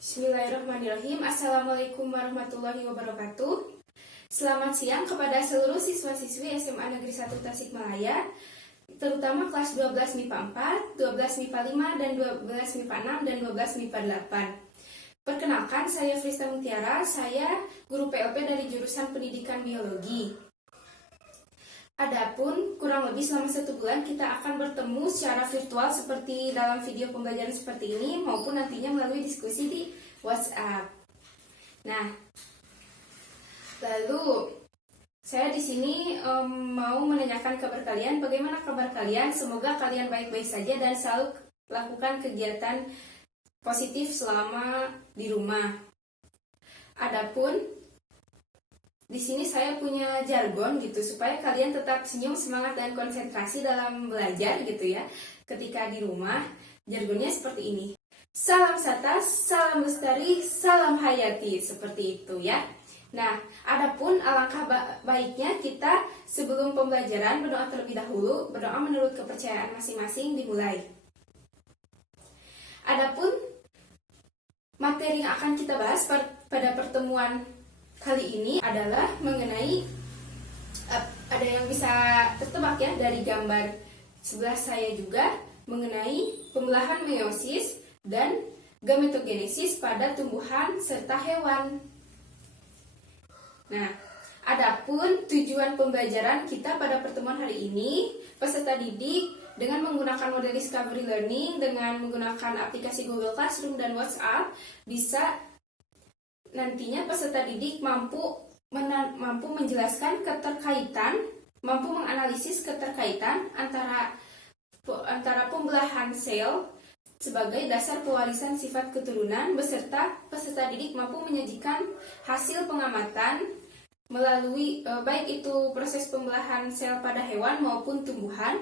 Bismillahirrahmanirrahim. Assalamualaikum warahmatullahi wabarakatuh. Selamat siang kepada seluruh siswa-siswi SMA Negeri 1 Tasikmalaya, terutama kelas 12 MIPA 4, 12 MIPA 5, dan 12 MIPA 6, dan 12 MIPA 8. Perkenalkan, saya Frista Mutiara, saya guru PLP dari jurusan Pendidikan Biologi. Adapun kurang lebih selama 1 bulan kita akan bertemu secara virtual seperti dalam video pembelajaran seperti ini maupun nantinya melalui diskusi di WhatsApp. Nah, lalu saya di sini mau menanyakan kabar kalian. Bagaimana kabar kalian? Semoga kalian baik-baik saja dan selalu lakukan kegiatan positif selama di rumah. Adapun di sini saya punya jargon gitu supaya kalian tetap senyum, semangat, dan konsentrasi dalam belajar gitu ya. Ketika di rumah, jargonnya seperti ini. Salam Sata, salam lestari, salam hayati, seperti itu ya. Nah, adapun alangkah baiknya kita sebelum pembelajaran berdoa terlebih dahulu, berdoa menurut kepercayaan masing-masing dimulai. Adapun materi yang akan kita bahas pada pertemuan kali ini adalah mengenai, ada yang bisa tertebak ya dari gambar sebelah saya juga, mengenai pembelahan meiosis dan gametogenesis pada tumbuhan serta hewan. Nah, adapun tujuan pembelajaran kita pada pertemuan hari ini, peserta didik dengan menggunakan model discovery learning dengan menggunakan aplikasi Google Classroom dan WhatsApp bisa nantinya peserta didik mampu menjelaskan keterkaitan, mampu menganalisis keterkaitan antara pembelahan sel sebagai dasar pewarisan sifat keturunan, beserta peserta didik mampu menyajikan hasil pengamatan melalui baik itu proses pembelahan sel pada hewan maupun tumbuhan.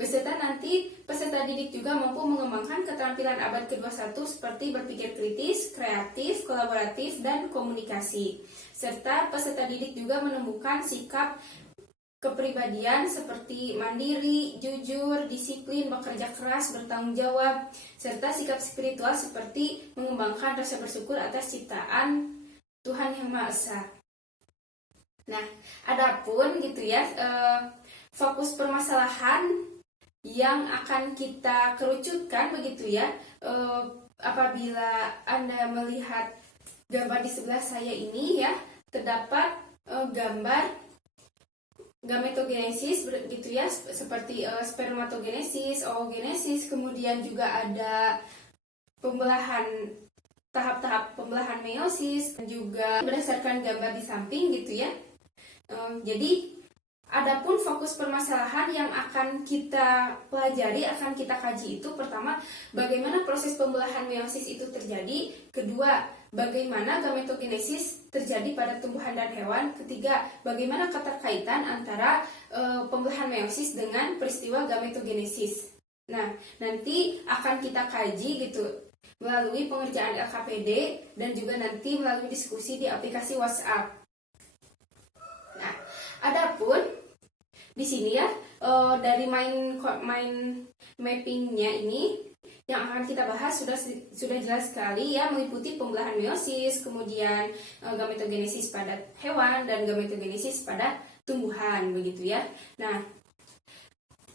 Beserta nanti peserta didik juga mampu mengembangkan keterampilan abad ke-21 seperti berpikir kritis, kreatif, kolaboratif, dan komunikasi. Serta peserta didik juga menemukan sikap kepribadian seperti mandiri, jujur, disiplin, bekerja keras, bertanggung jawab, serta sikap spiritual seperti mengembangkan rasa bersyukur atas ciptaan Tuhan Yang Maha Esa. Nah, adapun gitu ya, fokus permasalahan yang akan kita kerucutkan begitu ya, apabila Anda melihat gambar di sebelah saya ini ya, terdapat gambar gametogenesis gitu ya, seperti spermatogenesis, oogenesis, kemudian juga ada pembelahan, tahap-tahap pembelahan meiosis, juga berdasarkan gambar di samping gitu ya. Jadi adapun fokus permasalahan yang akan kita pelajari, akan kita kaji itu, pertama, bagaimana proses pembelahan meiosis itu terjadi. Kedua, bagaimana gametogenesis terjadi pada tumbuhan dan hewan. Ketiga, bagaimana keterkaitan antara pembelahan meiosis dengan peristiwa gametogenesis. Nah, nanti akan kita kaji gitu melalui pengerjaan LKPD dan juga nanti melalui diskusi di aplikasi WhatsApp. Nah, adapun di sini ya, dari main mappingnya ini yang akan kita bahas sudah jelas sekali ya, meliputi pembelahan meiosis, kemudian gametogenesis pada hewan dan gametogenesis pada tumbuhan begitu ya. Nah,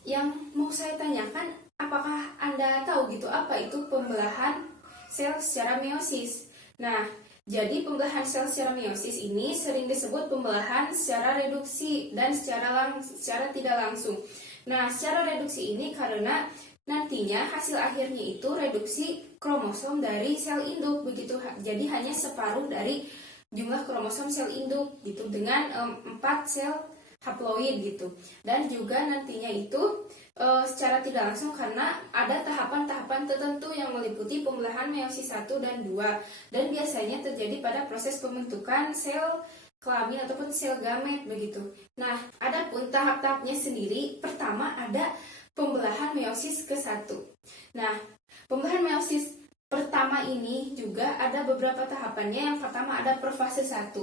yang mau saya tanyakan, apakah Anda tahu gitu apa itu pembelahan sel secara meiosis? Nah, jadi pembelahan sel secara meiosis ini sering disebut pembelahan secara reduksi dan secara tidak langsung. Nah, secara reduksi ini karena nantinya hasil akhirnya itu reduksi kromosom dari sel induk begitu. Jadi hanya separuh dari jumlah kromosom sel induk gitu dengan 4 sel haploid gitu. Dan juga nantinya itu secara tidak langsung karena ada tahapan-tahapan tertentu yang meliputi pembelahan meiosis 1 dan 2, dan biasanya terjadi pada proses pembentukan sel kelamin ataupun sel gamet begitu. Nah, adapun tahap-tahapnya sendiri, pertama ada pembelahan meiosis ke-1. Nah, pembelahan meiosis pertama ini juga ada beberapa tahapannya. Yang pertama ada profase 1.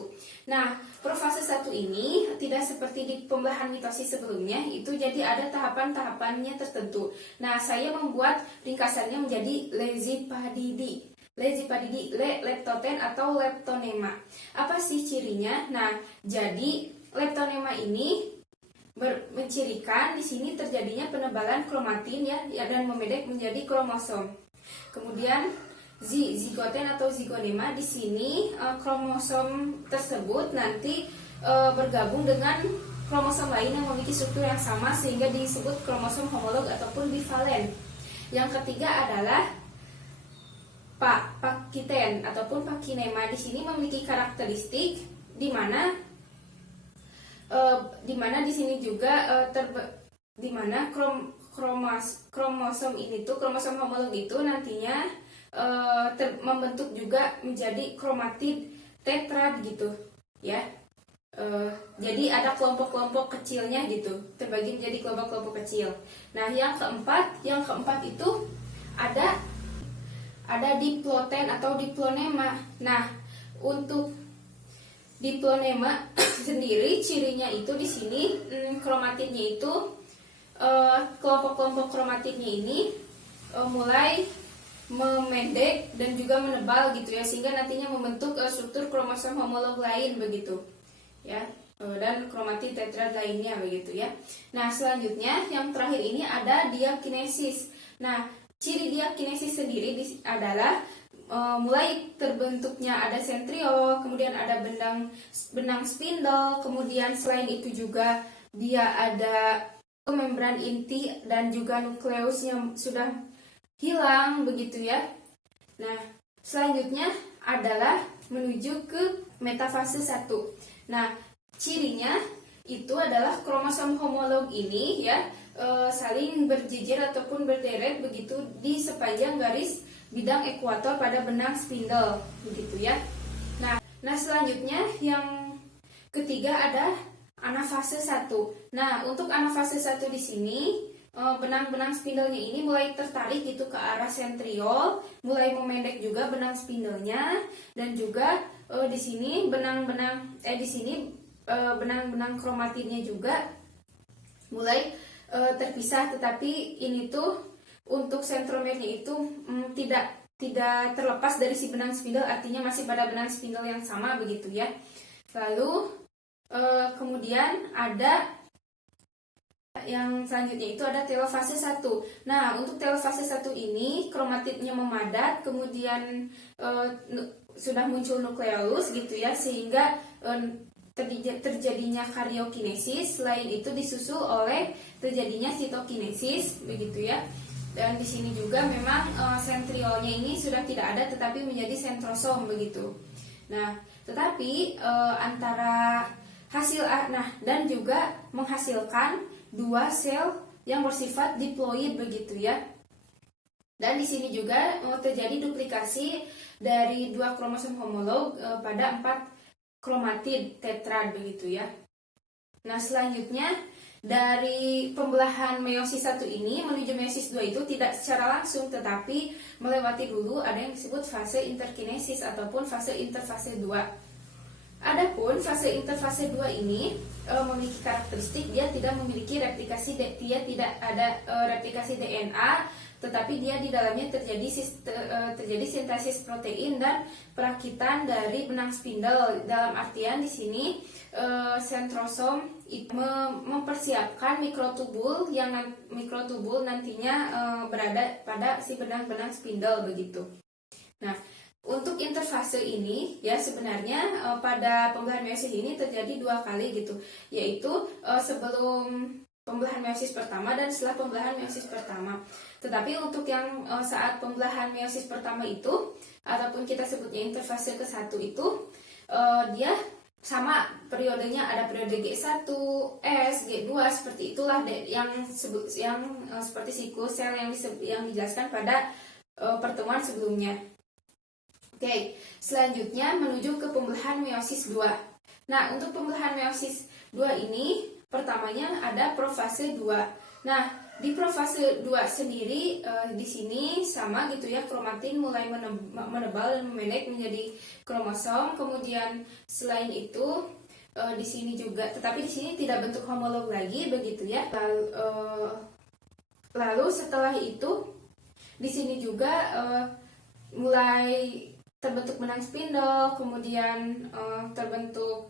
Nah, profase 1 ini tidak seperti di pembelahan mitosis sebelumnya, itu jadi ada tahapan-tahapannya tertentu. Nah, saya membuat ringkasannya menjadi Lezipadidae. Lejipatidi, leptoten atau leptonema. Apa sih cirinya? Nah, jadi leptonema ini mencirikan di sini terjadinya penebalan kromatin ya dan memendek menjadi kromosom. Kemudian zigoten atau zigonema, di sini kromosom tersebut nanti bergabung dengan kromosom lain yang memiliki struktur yang sama sehingga disebut kromosom homolog ataupun bivalen. Yang ketiga adalah pakiten ataupun pakinema. Di sini memiliki karakteristik di mana di sini juga di mana kromosom ini tuh, kromosom homolog itu nantinya membentuk juga menjadi kromatid tetrad gitu ya. Jadi ada kelompok-kelompok kecilnya gitu, terbagi menjadi kelompok-kelompok kecil. Nah, yang keempat itu ada diploten atau diplonema. Nah, untuk diplonema sendiri cirinya itu di sini kromatidnya itu kelompok-kelompok kromatidnya ini mulai memendek dan juga menebal gitu ya, sehingga nantinya membentuk struktur kromosom homolog lain begitu ya, dan kromatid tetrad lainnya begitu ya. Nah, selanjutnya yang terakhir ini ada diakinesis. Nah, ciri diakinesis sendiri adalah mulai terbentuknya ada sentriol, kemudian ada benang spindle, kemudian selain itu juga dia ada membran inti dan juga nukleusnya sudah hilang begitu ya. Nah, selanjutnya adalah menuju ke metafase 1. Nah, cirinya itu adalah kromosom homolog ini ya saling berjejer ataupun berderet begitu di sepanjang garis bidang ekuator pada benang spindle begitu ya. Nah selanjutnya yang ketiga ada anafase 1. Nah, untuk anafase 1 di sini benang-benang spindlenya ini mulai tertarik gitu ke arah sentriol, mulai memendek juga benang spindlenya, dan juga di sini benang-benang kromatidnya juga mulai terpisah, tetapi ini tuh untuk sentromernya itu tidak terlepas dari si benang spindle, artinya masih pada benang spindle yang sama begitu ya. Lalu kemudian ada yang selanjutnya itu ada telofase 1. Nah, untuk telofase 1 ini kromatidnya memadat, kemudian sudah muncul nukleolus gitu ya, sehingga terjadinya karyokinesis. Selain itu disusul oleh terjadinya sitokinesis begitu ya. Dan di sini juga memang sentriolnya ini sudah tidak ada tetapi menjadi sentrosom begitu. Nah, tetapi antara hasil dan juga menghasilkan dua sel yang bersifat diploid begitu ya. Dan di sini juga terjadi duplikasi dari dua kromosom homolog pada 4 kromatid tetrad begitu ya. Nah, selanjutnya dari pembelahan meiosis 1 ini menuju meiosis 2 itu tidak secara langsung, tetapi melewati dulu ada yang disebut fase interkinesis ataupun fase interfase 2. Adapun fase interfase 2 ini memiliki karakteristik dia tidak memiliki replikasi, dia tidak ada replikasi DNA, tetapi dia di dalamnya terjadi sintesis protein dan perakitan dari benang spindle. Dalam artian di sini sentrosom mempersiapkan mikrotubul yang nantinya berada pada si benang-benang spindle begitu. Nah, untuk interfase ini ya sebenarnya pada pembelahan meiosis ini terjadi 2 kali gitu, yaitu sebelum pembelahan meiosis pertama dan setelah pembelahan meiosis pertama. Tetapi untuk yang saat pembelahan meiosis pertama itu ataupun kita sebutnya interfase ke-1 itu dia sama periodenya, ada periode G1, S, G2 seperti itulah yang seperti siklus sel yang dijelaskan pada pertemuan sebelumnya. Oke, selanjutnya menuju ke pembelahan meiosis 2. Nah, untuk pembelahan meiosis 2 ini pertamanya ada profase 2. Nah, di profase 2 sendiri di sini sama gitu ya, kromatin mulai menebal dan memendek menjadi kromosom. Kemudian selain itu di sini juga, tetapi di sini tidak bentuk homolog lagi begitu ya. Lalu setelah itu di sini juga mulai terbentuk benang spindle, kemudian terbentuk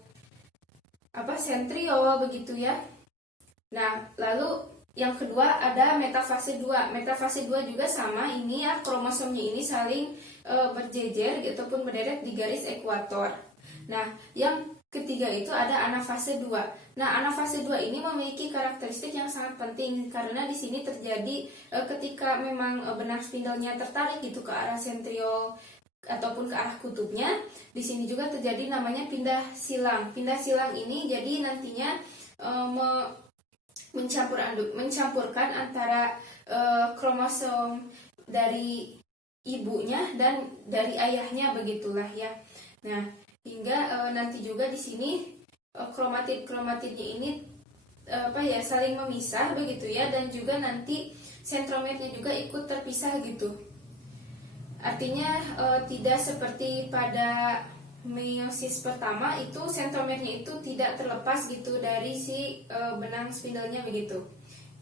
sentriol begitu ya. Nah, lalu yang kedua ada metafase 2. Metafase 2 juga sama, ini ya kromosomnya ini saling berjejer ataupun berderet di garis ekuator. Nah, yang ketiga itu ada anafase 2. Nah, anafase 2 ini memiliki karakteristik yang sangat penting karena di sini terjadi ketika memang benang spindlenya tertarik gitu ke arah sentriol ataupun ke arah kutubnya, di sini juga terjadi namanya pindah silang. Pindah silang ini jadi nantinya mencampurkan antara kromosom dari ibunya dan dari ayahnya begitulah ya. Nah, hingga nanti juga di sini kromatidnya ini saling memisah begitu ya, dan juga nanti sentromernya juga ikut terpisah gitu. Artinya tidak seperti pada meiosis pertama itu sentromernya itu tidak terlepas gitu dari si benang spindlenya begitu.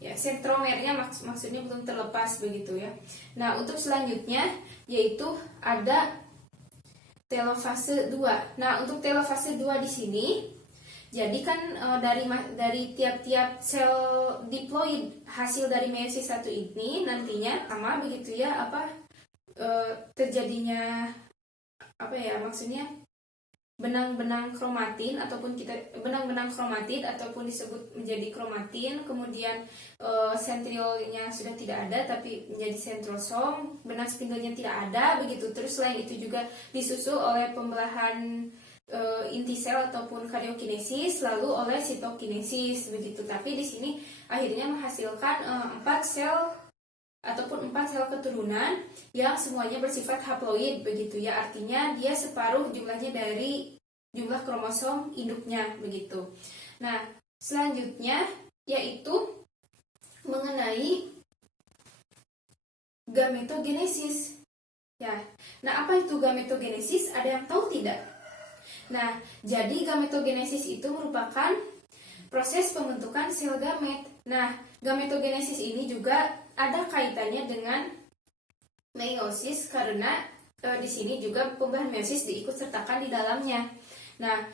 Ya, sentromernya maksudnya belum terlepas begitu ya. Nah, untuk selanjutnya yaitu ada telofase 2. Nah, untuk telofase 2 di sini jadi kan dari tiap-tiap sel diploid hasil dari meiosis 1 ini nantinya sama begitu ya terjadinya maksudnya benang-benang kromatin ataupun benang-benang kromatid ataupun disebut menjadi kromatin, kemudian sentriolnya sudah tidak ada tapi menjadi sentrosom, benang spindlenya tidak ada begitu. Terus selain itu juga disusul oleh pembelahan inti sel ataupun karyokinesis, lalu oleh sitokinesis begitu. Tapi di sini akhirnya menghasilkan 4 sel ataupun 4 sel keturunan yang semuanya bersifat haploid begitu ya. Artinya dia separuh jumlahnya dari jumlah kromosom induknya begitu. Nah, selanjutnya yaitu mengenai gametogenesis. Ya. Nah, apa itu gametogenesis? Ada yang tahu tidak? Nah, jadi gametogenesis itu merupakan proses pembentukan sel gamet. Nah, gametogenesis ini juga ada kaitannya dengan meiosis karena di sini juga pembuahan meiosis diikut sertakan di dalamnya. Nah,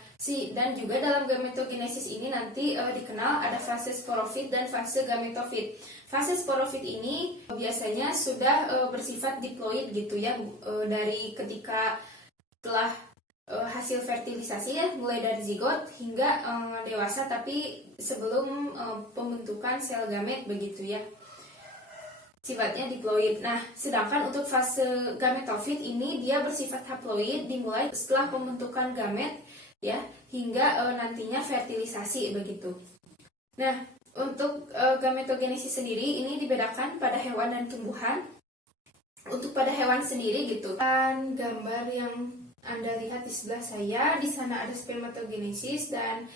dan juga dalam gametogenesis ini nanti dikenal ada fase sporofit dan fase gametofit. Fase sporofit ini biasanya sudah bersifat diploid gitu ya, dari ketika telah hasil fertilisasi ya, mulai dari zigot hingga dewasa, tapi sebelum pembentukan sel gamet begitu ya, sifatnya diploid. Nah, sedangkan untuk fase gametofit ini dia bersifat haploid, dimulai setelah pembentukan gamet ya hingga nantinya fertilisasi begitu. Nah, untuk gametogenesis sendiri ini dibedakan pada hewan dan tumbuhan. Untuk pada hewan sendiri gitu, dan gambar yang Anda lihat di sebelah saya, di sana ada spermatogenesis dan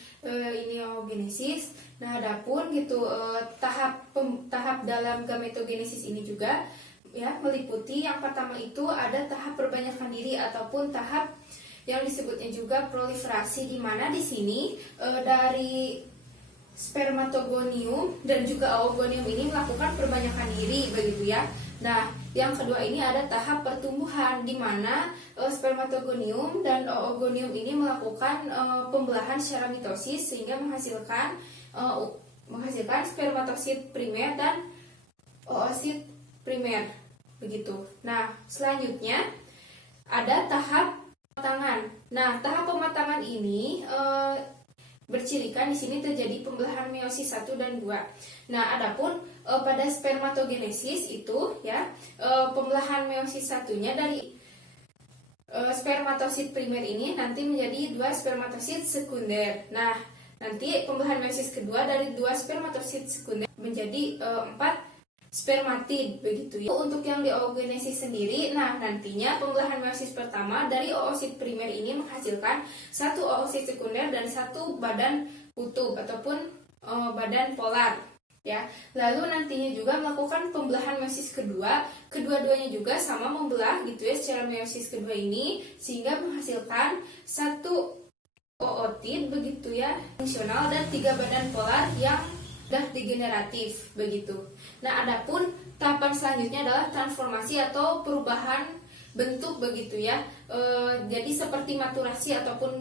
ini oogenesis. Nah, adapun gitu tahap dalam gametogenesis ini juga ya meliputi yang pertama itu ada tahap perbanyakan diri ataupun tahap yang disebutnya juga proliferasi, di mana di sini dari spermatogonium dan juga oogonium ini melakukan perbanyakan diri begitu ya. Nah, yang kedua ini ada tahap pertumbuhan, di mana spermatogonium dan oogonium ini melakukan pembelahan secara mitosis sehingga menghasilkan spermatosit primer dan oosit primer begitu. Nah, selanjutnya ada tahap pematangan. Nah, tahap pematangan ini bercirikan di sini terjadi pembelahan meiosis 1 dan 2. Nah, adapun pada spermatogenesis itu ya pembelahan meiosis 1-nya dari spermatosit primer ini nanti menjadi 2 spermatosit sekunder. Nah, nanti pembelahan meiosis kedua dari 2 spermatosit sekunder menjadi 4 spermatid begitu ya. Untuk yang di oogenesis sendiri, nah nantinya pembelahan meiosis pertama dari oosit primer ini menghasilkan 1 oosit sekunder dan 1 badan kutub ataupun badan polar ya. Lalu nantinya juga melakukan pembelahan meiosis kedua, kedua-duanya juga sama membelah gitu ya secara meiosis kedua ini sehingga menghasilkan 1 ootid begitu ya fungsional dan 3 badan polar yang sudah degeneratif begitu. Nah, adapun tahapan selanjutnya adalah transformasi atau perubahan bentuk begitu ya. Jadi seperti maturasi ataupun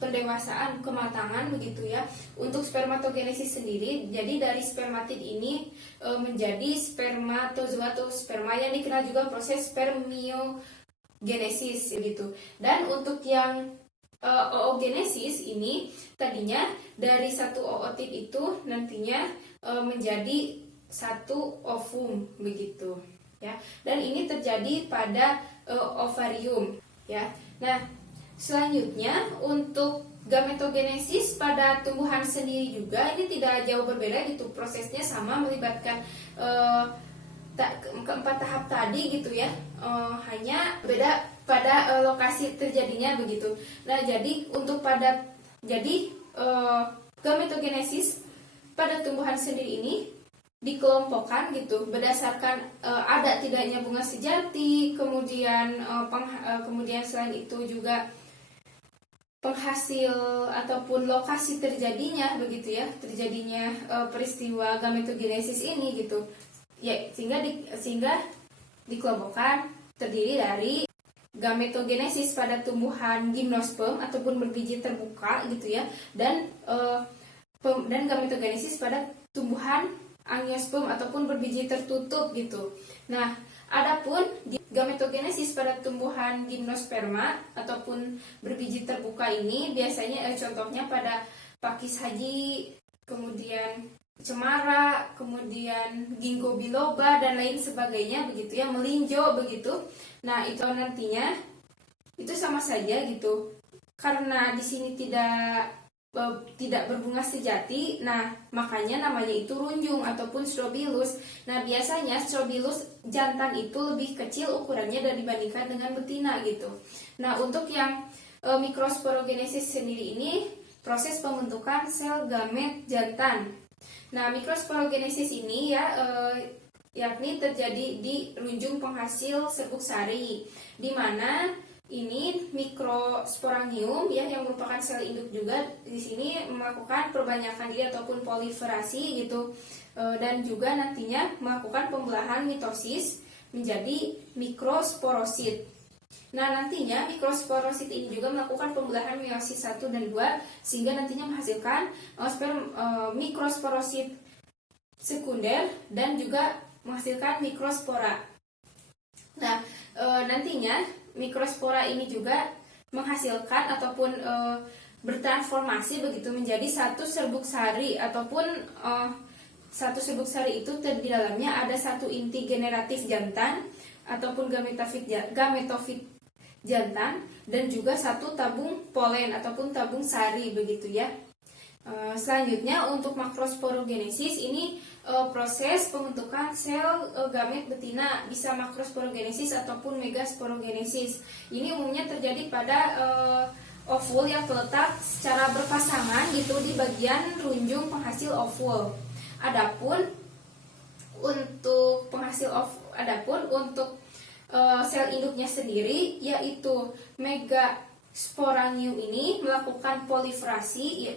pendewasaan, kematangan begitu ya. Untuk spermatogenesis sendiri, jadi dari spermatid ini menjadi spermatozoa atau sperma yang dikenal juga proses spermiogenesis begitu. Dan untuk yang oogenesis ini tadinya dari satu ootid itu nantinya menjadi satu ovum begitu ya, dan ini terjadi pada ovarium ya. Nah, selanjutnya untuk gametogenesis pada tumbuhan sendiri juga ini tidak jauh berbeda gitu, prosesnya sama, melibatkan keempat tahap tadi gitu ya, hanya beda pada lokasi terjadinya begitu. Nah, jadi untuk gametogenesis pada tumbuhan sendiri ini dikelompokkan gitu berdasarkan ada tidaknya bunga sejati, kemudian kemudian selain itu juga penghasil ataupun lokasi terjadinya begitu ya, terjadinya peristiwa gametogenesis ini gitu ya, sehingga dikelompokkan terdiri dari gametogenesis pada tumbuhan gimnosperm ataupun berbiji terbuka gitu ya, dan gametogenesis pada tumbuhan angiosperm ataupun berbiji tertutup gitu. Nah, adapun gametogenesis pada tumbuhan gimnosperma ataupun berbiji terbuka ini biasanya contohnya pada pakis haji, kemudian cemara, kemudian ginkgo biloba dan lain sebagainya begitu ya, melinjo begitu. Nah, itu nantinya itu sama saja gitu. Karena di sini tidak berbunga sejati, nah makanya namanya itu runjung ataupun strobilus. Nah, biasanya strobilus jantan itu lebih kecil ukurannya dibandingkan dengan betina gitu. Nah, untuk yang mikrosporogenesis sendiri ini proses pembentukan sel gamet jantan. Nah, mikrosporogenesis ini ya yakni terjadi di runjung penghasil serbuk sari, di mana ini mikrosporangium ya, yang merupakan sel induk juga di sini melakukan perbanyakan diri ataupun proliferasi gitu, dan juga nantinya melakukan pembelahan mitosis menjadi mikrosporosit. Nah, nantinya mikrosporosit ini juga melakukan pembelahan meiosis 1 dan 2 sehingga nantinya menghasilkan mikrosporosit sekunder dan juga menghasilkan mikrospora. Nah, nantinya mikrospora ini juga menghasilkan ataupun bertransformasi begitu menjadi satu serbuk sari ataupun satu serbuk sari itu di dalamnya ada satu inti generatif jantan ataupun gametofit jantan dan juga satu tabung polen ataupun tabung sari begitu ya. Selanjutnya untuk makrosporogenesis ini proses pembentukan sel gamet betina, bisa makrosporogenesis ataupun megasporogenesis. Ini umumnya terjadi pada ovul yang terletak secara berpasangan gitu di bagian runjung penghasil ovul. Adapun untuk sel induknya sendiri yaitu megasporangium ini melakukan proliferasi ya,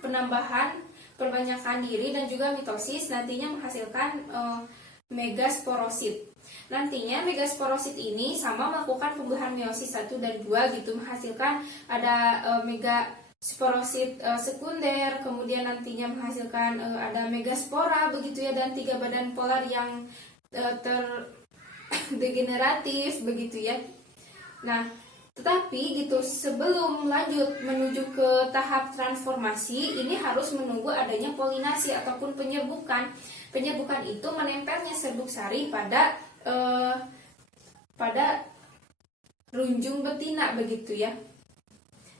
penambahan perbanyakan diri dan juga mitosis nantinya menghasilkan megasporosit. Nantinya megasporosit ini sama melakukan pembelahan meiosis 1 dan 2 gitu, menghasilkan ada megasporosit sekunder, kemudian nantinya menghasilkan ada megaspora begitu ya, dan 3 badan polar yang terdegeneratif begitu ya. Nah, tetapi gitu sebelum lanjut menuju ke tahap transformasi ini harus menunggu adanya polinasi ataupun penyerbukan. Penyerbukan itu menempelnya serbuk sari pada runjung betina begitu ya.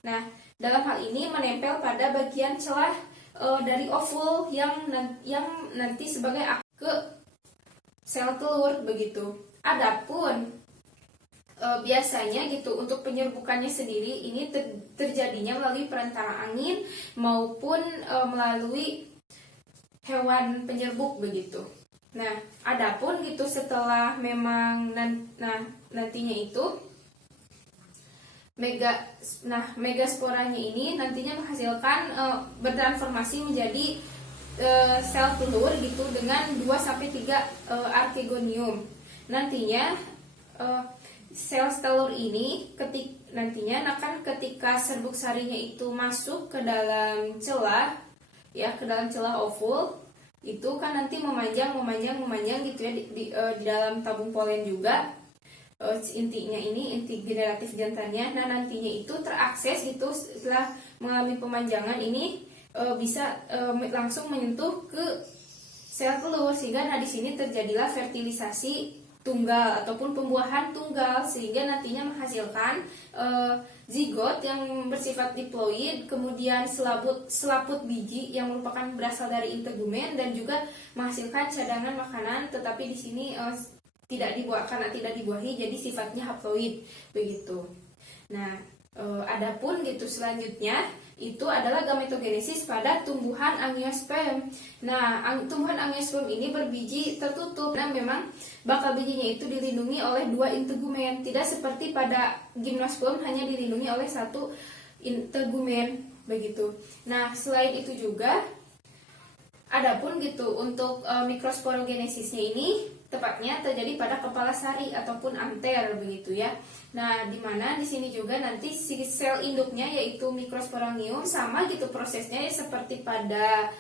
Nah, dalam hal ini menempel pada bagian celah dari ovul yang nanti sebagai ke sel telur begitu. Adapun biasanya gitu untuk penyerbukannya sendiri ini terjadinya melalui perantara angin maupun melalui hewan penyerbuk begitu. Nah, adapun gitu setelah memang nantinya itu megasporanya ini nantinya menghasilkan bertransformasi menjadi sel telur gitu dengan 2-3 archegonium. Nantinya sel telur ini nantinya akan ketika serbuk sarinya itu masuk ke dalam celah, ya, ke dalam celah ovul, itu kan nanti memanjang gitu ya di dalam tabung polen juga. Intinya ini inti generatif jantannya. Nah, nantinya itu terakses gitu setelah mengalami pemanjangan ini bisa langsung menyentuh ke sel telur, sehingga di sini terjadilah fertilisasi tunggal ataupun pembuahan tunggal, sehingga nantinya menghasilkan zigot yang bersifat diploid, kemudian selaput biji yang merupakan berasal dari integumen, dan juga menghasilkan cadangan makanan, tetapi di sini tidak dibuahi, jadi sifatnya haploid begitu. Nah, adapun gitu selanjutnya itu adalah gametogenesis pada tumbuhan angiosperm. Nah, tumbuhan angiosperm ini berbiji tertutup. Nah, memang bakal bijinya itu dilindungi oleh 2 integumen, tidak seperti pada gimnosperm hanya dilindungi oleh 1 integumen begitu. Nah, selain itu juga adapun gitu untuk mikrosporogenesisnya ini tepatnya terjadi pada kepala sari ataupun anter begitu ya. Nah, di mana di sini juga nanti si sel induknya yaitu mikrosporangium sama gitu prosesnya ya seperti pada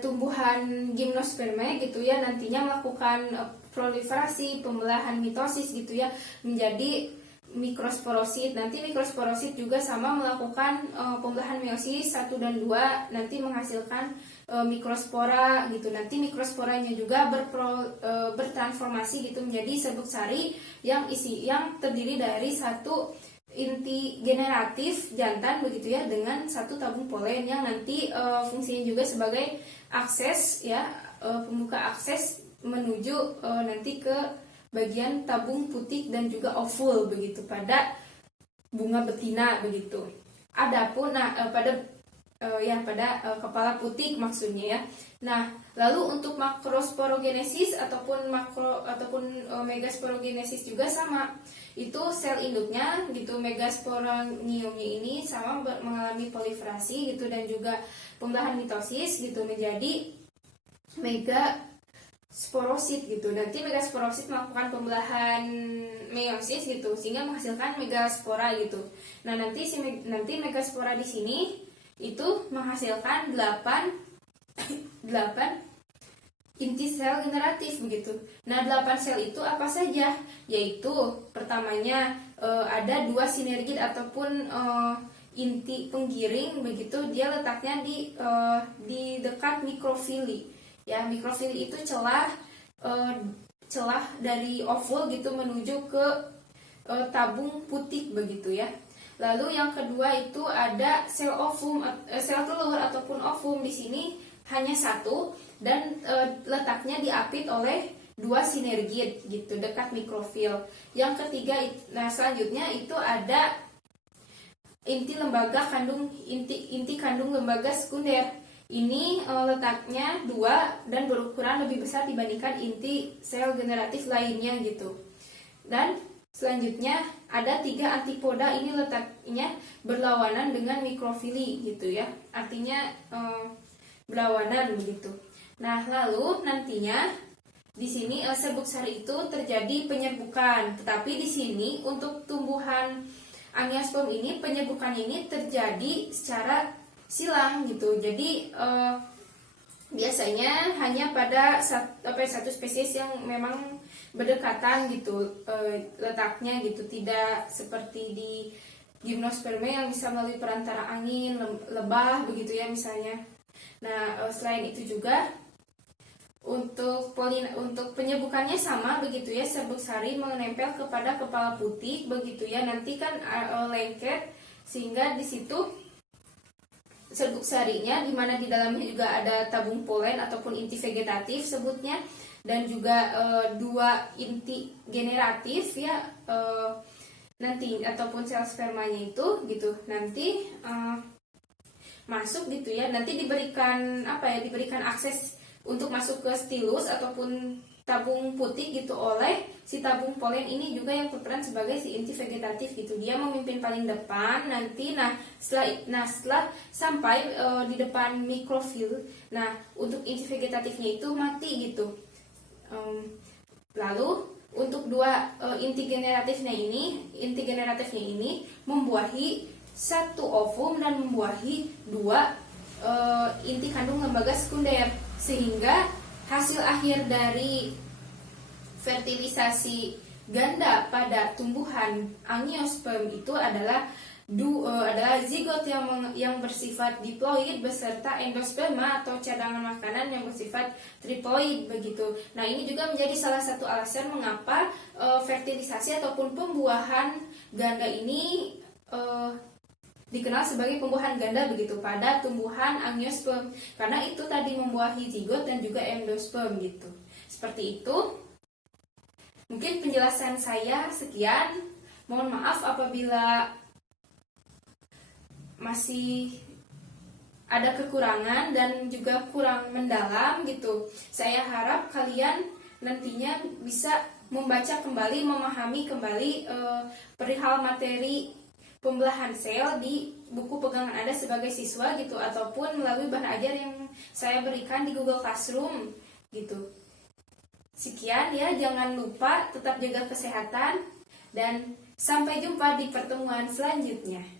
tumbuhan gimnospermae gitu ya, nantinya melakukan proliferasi, pembelahan mitosis gitu ya menjadi mikrosporosit. Nanti mikrosporosit juga sama melakukan pembelahan meiosis 1 dan 2, nanti menghasilkan mikrospora gitu. Nanti mikrosporanya juga bertransformasi gitu menjadi serbuk sari yang terdiri dari 1 inti generatif jantan begitu ya, dengan 1 tabung polen yang nanti fungsinya juga sebagai akses ya, pembuka akses menuju nanti ke bagian tabung putik dan juga ovul begitu pada bunga betina begitu. Adapun pada kepala putik maksudnya ya. Nah, lalu untuk makrosporogenesis ataupun megasporogenesis juga sama. Itu sel induknya gitu, megasporangiumnya ini sama mengalami proliferasi gitu dan juga pembelahan mitosis gitu menjadi megasporosit gitu. Nanti megasporosit melakukan pembelahan meiosis gitu sehingga menghasilkan megaspora gitu. Nah, nanti megaspora di sini itu menghasilkan 8 inti sel generatif begitu. Nah, 8 sel itu apa saja? Yaitu pertamanya ada 2 sinergid ataupun inti penggiring begitu, dia letaknya di dekat mikrofili. Ya, mikrofili itu celah dari ovul gitu menuju ke tabung putik begitu ya. Lalu yang kedua itu ada sel ovum, sel telur ataupun ovum. Di sini hanya 1 dan letaknya diapit oleh 2 sinergid gitu dekat mikrofil. Yang ketiga, selanjutnya itu ada inti kandung lembaga sekunder. Ini letaknya 2 dan berukuran lebih besar dibandingkan inti sel generatif lainnya gitu. Dan selanjutnya ada 3 antipoda, ini letaknya berlawanan dengan mikrofili gitu ya. Artinya berlawanan begitu. Nah, lalu nantinya di sini serbuk sari itu terjadi penyerbukan. Tetapi di sini untuk tumbuhan angiosperm ini penyerbukan ini terjadi secara silang gitu. Jadi biasanya hanya pada satu spesies yang memang berdekatan gitu letaknya gitu, tidak seperti di gimnospermae yang bisa melalui perantara angin, lebah begitu ya misalnya. Nah, selain itu juga untuk penyebukannya sama begitu ya, serbuk sari menempel kepada kepala putik begitu ya, nanti kan lengket sehingga di situ serbuk sarinya di mana di dalamnya juga ada tabung polen ataupun inti vegetatif sebutnya, dan juga 2 inti generatif ya nanti ataupun sel spermanya itu gitu nanti masuk gitu ya, nanti diberikan akses untuk masuk ke stilus ataupun tabung putik gitu oleh si tabung polen ini juga yang berperan sebagai si inti vegetatif gitu. Dia memimpin paling depan nanti. Setelah sampai di depan mikrofil, nah untuk inti vegetatifnya itu mati gitu. Lalu untuk dua inti generatifnya ini membuahi satu ovum dan membuahi dua inti kandung lembaga sekunder, sehingga hasil akhir dari fertilisasi ganda pada tumbuhan angiosperm itu adalah zigot yang bersifat diploid beserta endosperma atau cadangan makanan yang bersifat triploid begitu. Nah, ini juga menjadi salah satu alasan mengapa fertilisasi ataupun pembuahan ganda ini dikenal sebagai pembuahan ganda begitu pada tumbuhan angiosperm, karena itu tadi membuahi zigot dan juga endosperm gitu. Seperti itu. Mungkin penjelasan saya sekian. Mohon maaf apabila masih ada kekurangan dan juga kurang mendalam gitu. Saya harap kalian nantinya bisa membaca kembali, memahami kembali perihal materi pembelahan sel di buku pegangan Anda sebagai siswa gitu, ataupun melalui bahan ajar yang saya berikan di Google Classroom gitu. Sekian ya, jangan lupa tetap jaga kesehatan dan sampai jumpa di pertemuan selanjutnya.